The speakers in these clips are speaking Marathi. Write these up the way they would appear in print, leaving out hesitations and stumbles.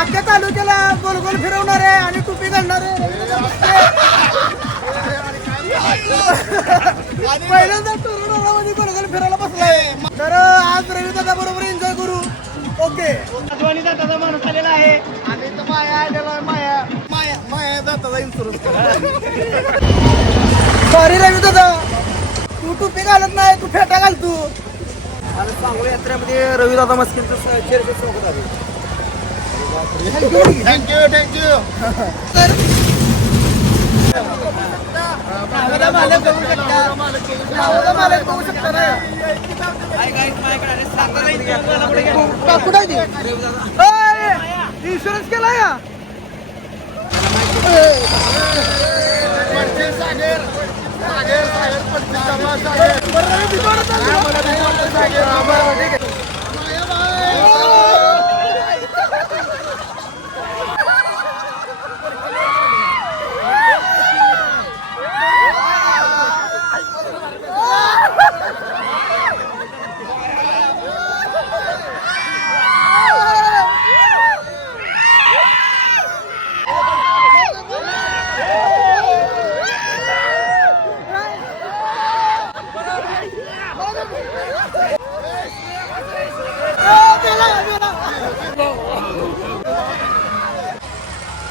अख्ख्या तालुक्याला गोल गोल फिरवणारे आणि टोपी घालणारे पहिल्यांदा तरुणामध्ये गोल गोल फिरायला बसलाय. तर आज रवी दादा बरोबर एन्जॉय करू. ओके आजवानी दादाचा माणूस आलेला आहे आणि तो माया आलेला आहे. माया दादाचा इन्शुरन्स. सॉरी रवी दादा, तू टोपी घालत नाही, तू फेटा घाल तू. आणि सांगोला यात्रेमध्ये रवी दादा मस्किनचं चेअरचे स्वागत आहे. थँक्यू. तर मालक बघू शकता ना. कुठं इन्शुरन्स केला या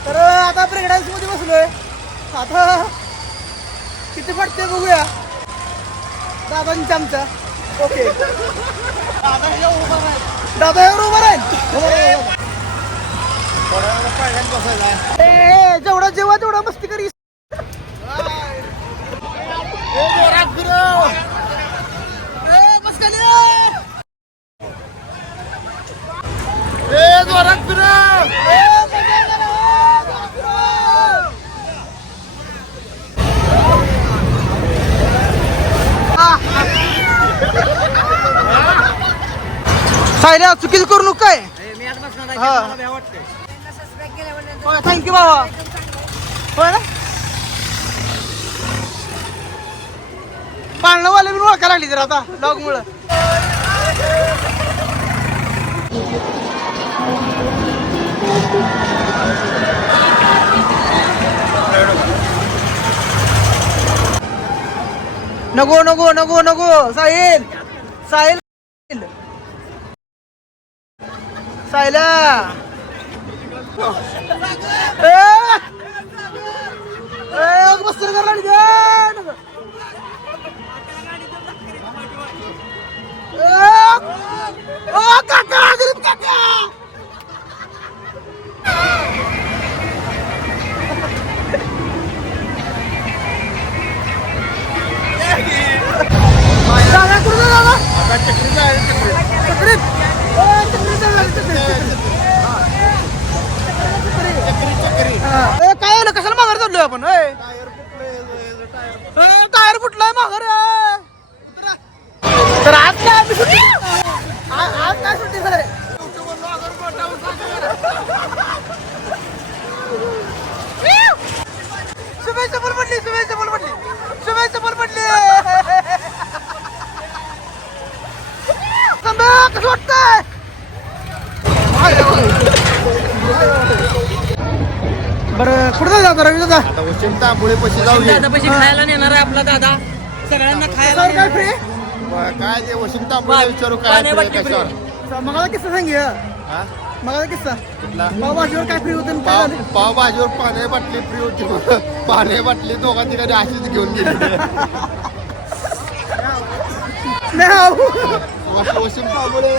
तर आता प्रेग्नन्सी मध्ये बसलोय. आता किती पडते बघूया दादांच्या आमच्या. ओके दादा एवढं उभं राहील. जेवढा जेव्हा तेवढा मस्ती करी. सायल्या चुकीच करू नको काय. थँक्यू बाबा. होय ना पाळणंवाले मी ओळखा लागली तर आता डॉग मुळे. नको नको नको नको साहिल साहिल सायला मस्त काय आलं कशाला माघार चाललोय आपण. टायर फुटलाय माघार. तर आज काय आम्ही सुट्टी. आज काय सुट्टी सर. शुभेच्छा बोल म्हटली. शुभेच्छा बोल म्हटली. शुभेच्छा बोल म्हटली. कसं वाटतंय. बरं कुठं जाता रवी दादा. तांबोळे पशी जाऊ दादापाशी खायला नेणार आहे आपला दादा. सगळ्यांना खायला काय फ्री काय ते वशिम तांबोळे विचारू काय कशावर. मला किस्सा सांगूया. मला किस्सा पावभाजीवर काय फ्री होतं. पावभाजीवर पाणी बाटली फ्री होती. पाणी बाटली दोघा तिकडे अशीच घेऊन गेली. वशिम तांबोळे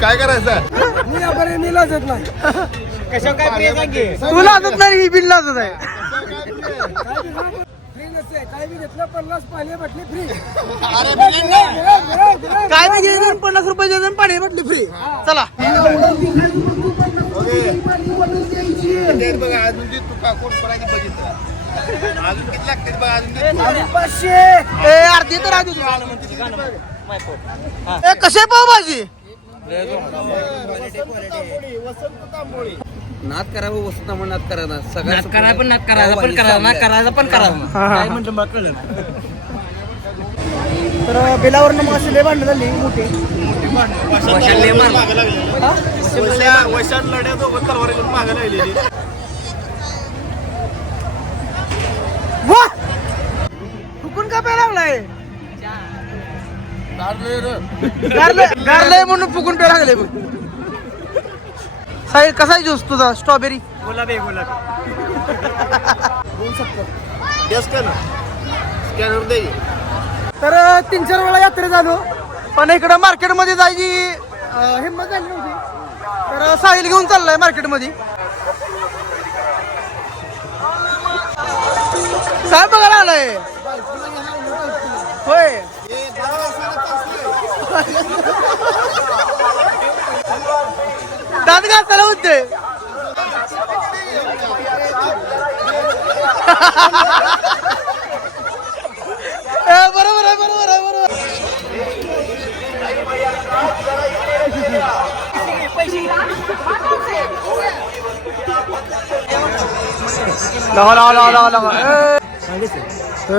काय करायचं. मी लाजत नाही. कशा काय तू लाजत नाही. बिल लाजत आहे. काय बी घेतलं 50 पाणी बाटली फ्री. काय बी घेतलं 50 रुपये पाणी बाटली फ्री. चला बघा अजून तू का कोण करायची बघितलं. अजून किती लागते बघा. अजून 500 अर्धी तर आधी कसे पावभाजी. वसंत तांबोळी. नाद करावं वस्तू म्हणून नाद करायला सगळं करा पण नाद करायला पण करायला ना करायला पण करायला काय म्हणलं मला कळलं. तर बेलावरनं मग असे लय भांडणं झाली मोठी वशात लढ्या दोघं तलवार घेऊन मागे लागलेली. वा फुकून का प्यायला लागलाय गारलंय म्हणून फुकून प्यायला लागले साहिल कसा आहे ज्यूस तुझा स्ट्रॉबेरी गुलाबी स्कॅनर दे. तर 3-4 वेळा यात्रे झालो पण इकडं मार्केटमध्ये जायची हिंमत झाली नव्हती तर साहिल घेऊन चाललाय मार्केटमध्ये साहेब बघायला आलाय होय दात घासायला होते बरोबर आहे बरोबर आहे बरोबर तर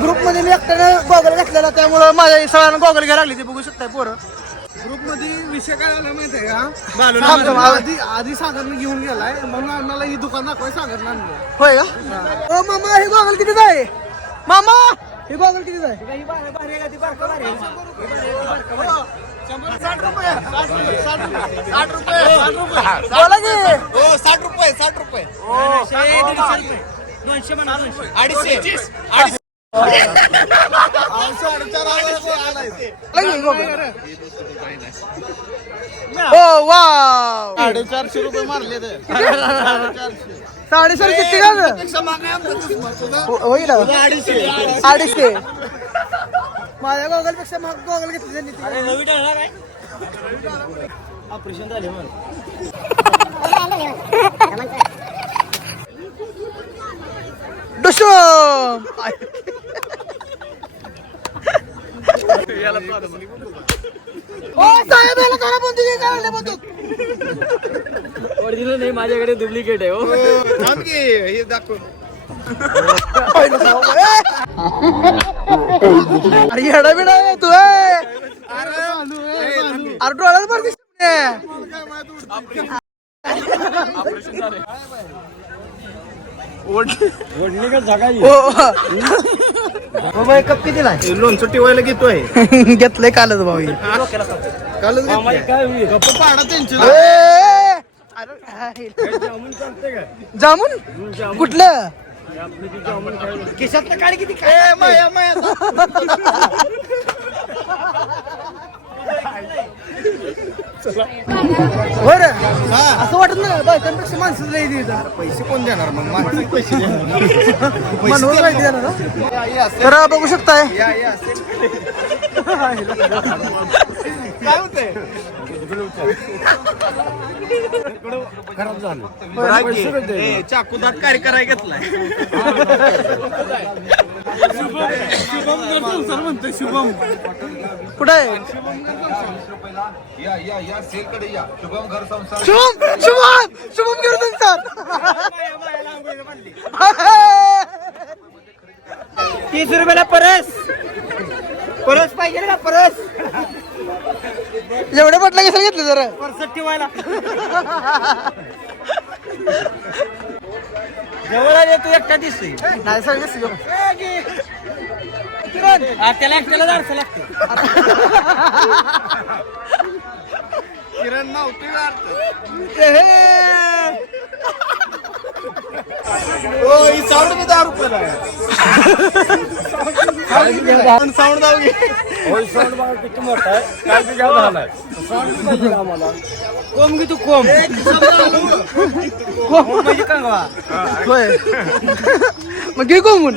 ग्रुप मध्ये मी एकट्यानं गॉगल घातलेला त्यामुळं माझ्या सगळ्यांना गॉगल घ्यायला लागली ते बघू शकताय पोरं ग्रुप मध्ये विषय काय झाला माहितीये का? आधी सागरने घेऊन गेलाय म्हणून आम्हाला ही दुकान दाखवाय सागरनं आणलं. होय का ओ मामा हे गॉगल कितीच आहे मामा हे गॉगल कितीच आहे बोला की 60 रुपये 60 रुपये 200 ओ वाव 450 रुपये मारले ते 450 किती का होईल 250 माझ्या गॉगल पेक्षा मग गॉगल घेतली त्यांनी ऑपरेशन झाले मग डुशूम ओ साहेब याला करा बंदूक हे करायला बंदूक ओरिजिनल नाही माझ्याकडे डुप्लिकेट आहे हो थांब की हे दाखव. अरे येडा बिडा आहे तू अरे डोळ्यात भर दिसते ओढणी का जागा कप कितीला लोणचं टिवायला घेतोय घेतलंय कालच भाऊ कालच काय होईल गप्प पाडा त्यांची. जामून कुठलं केशातलं काढ किती माया माया बरं असं वाटत ना बायकांपेक्षा माणसं लई पैसे कोण देणार मग माणसं पैसे देणार. मनोहर माहिती देणार ना? तर बघू शकताय काय होतंय खराब झालं चाकू दात काय करायला घेतलाय म्हणतोय शुभम कुठे या सेलकडे या शुभम घर संसार शुभम घेऊन सर 30 रुपयाला परस पाहिजे ना परस एवढे पटलं कसं घेतलं जरा परसत ठेवायला जवळ आले तू एकटा दिसतोय नाही सगळे त्याला एकट्याला जायचं लागतं किरण नव्हती साऊंड मी 10 रुपयाला साऊंड जाऊ घे साऊंड बघा किती मोठा आहे काय बी घ्या झालाय साऊंड आम्हाला कोम की तू कोम म्हणजे कंगवा होय मग घे कोण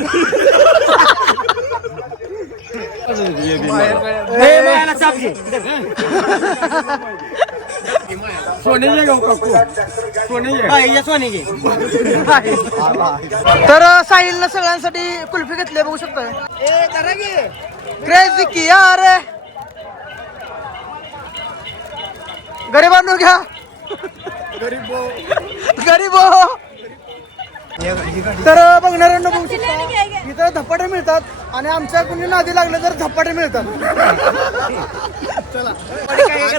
सोने सोने तर साहिलनं सगळ्यांसाठी कुल्फी घेतली बघू शकताय क्रेझी की यार गरिबांनो घ्या गरीब तर बघणाऱ्यांना बघू शकता इथं धपाटे मिळतात आणि आमच्या कोणी नादी लागलं तर धपाटे मिळतात. चला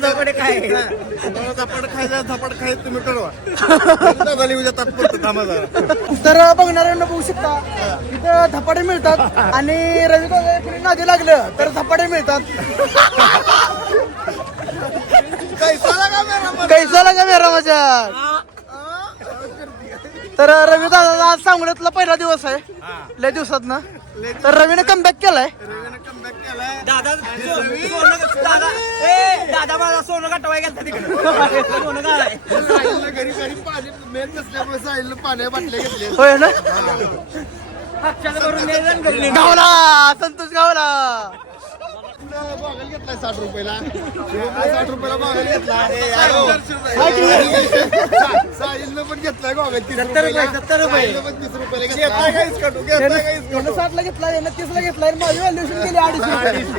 धपाटे काय झपाट खायचं झपाट खायचं तुम्ही ठरवा. तर बघणाऱ्यांना बघू शकता इथं धपाटे मिळतात आणि रवी दादा कोणी नादी लागलं तर धपाटे मिळतात. कैसा लगा मेरा मजाक. तर रवी दादा आज सांगोल्यातला पहिला दिवस आहे लय दिवसात ना. तर रवीने कमबॅक केलाय. दादा माझा सोनं गाठवाय गेलता तिकडे सोनं गाळाय घरी घरी पाणी मेन नसल्यामुळे साईडला पाण्या बाटल्या घेतल्या. होय ना. गावला संतोष गावला. बॉगल घेतलाय 60 रुपयाला. 60 रुपयाला बॉगल घेतलाय. साहिलनं पण घेतलाय बॉगल 30 रुपयाला. 70 रुपये. साहिलनं पण 30 रुपयाला घेतलाय. काहीच काढू घेतलाय काहीच काढू. 60 ला घेतला 30 ला घेतलाय माझी व्हॅल्युएशन केली 250.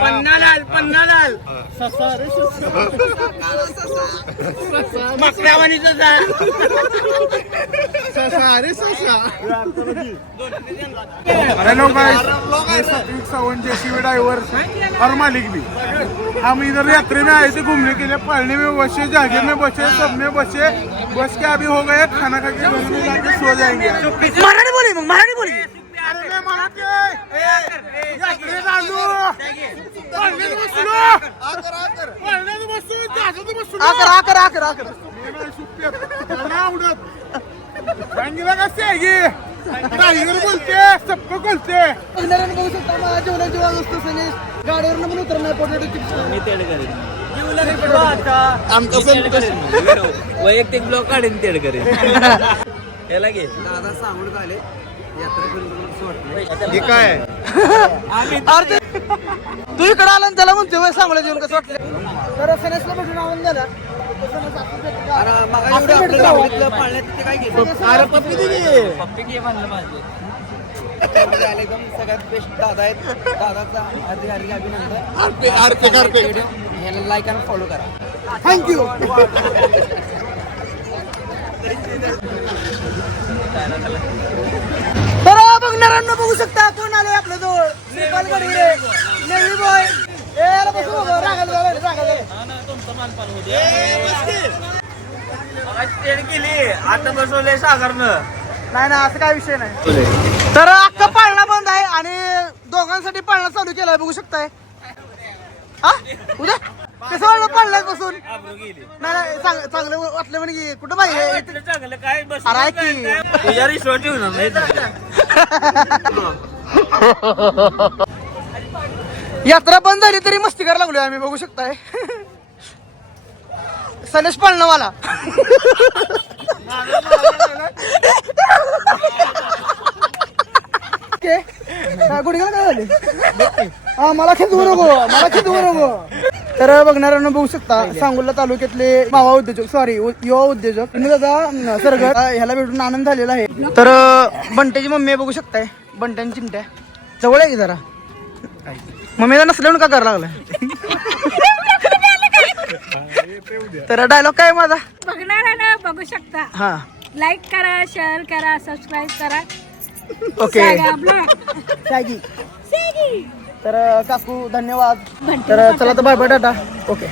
पन्नालाल मकऱ्यावानीचं जा हेलो गाइस, मैं सतीश सावंत जेसीबी ड्राइवर और मालिक भी. हम इधर यात्रा में आए थे घूमने के लिए. पढ़ने में बसे, जागे में बसे, सब में बसे. बस के अभी हो गए खाना खा के घर में जाके सो जाएंगे. मराठी बोली मग मराठी बोली. अरे मैं मराठी यात्रेत आलो. पढ़ने बसलो. पढ़ण्यात बसलो, जागेत बसलो. आकर मी नाही सुट्ट्यात. मला आवडत. सांगितलं कसं आहे की टायगर बोलते, सबको बोलते. बघणाऱ्यांना बघू शकता माझ्या जेवणाची वाज असतो सनेश गाडीवरनं पण उतरणार पोटॅटो चिप्स. वैयक्तिक ब्लॉग काढेन तेड करेन याला घे दादा सांगून आले हे काय अरे तू इकडे आला त्याला म्हणतो वय सांगू जेवण कसं वाटलं. तर सनेशला भेटून आनंद झाला. पप्पी घे म्हणलं माझे एकदम सगळ्यात बेस्ट दादा आहेत. दादाचा हार्दिक अभिनंदन. याला लाईक आणि फॉलो करा. थँक्यू. तर बघणाऱ्यांना बघू शकता कोण आले आपल्या जवळ. नेपालकडे नेव्ही बॉय. आता बसवले सागरनं. नाही ना असं काय विषय नाही. तर अख्खा पाळणा बंद आहे आणि दोघांसाठी पाळणा चालू केलाय बघू शकताय. हा उद्या कसं वाटलं पाळण्यात बसून. नाही चांगलं वाटलं म्हणजे कुठं पाहिजे चांगलं काय बस अरे ऐक की. तुझ्या रिसॉर्ट ठेवून यात्रा बंद झाली तरी मस्ती करायला लागलोय आम्ही बघू शकताय. सनेश पाळणावाला. गुडघ्याला काय झाले. हा मला खिदवू नको. तर बघणाऱ्यांना बघू शकता सांगोला तालुक्यातले मावा उद्योजक युवा उद्योजक दादा सरगर ह्याला भेटून आनंद झालेला आहे. तर बंट्याची मम्मी बघू शकताय. बंट्यान चिमट्या जवळ आहे की जरा. मम्मीला नसल्यावर का करायला लागलाय. तर डायलॉग काय माझा बघणाऱ्यांना बघू शकता. हा लाईक करा, शेअर करा, सबस्क्राईब करा. ओके. तर काकू धन्यवाद. तर चला तर बाय बाय टाटा. ओके.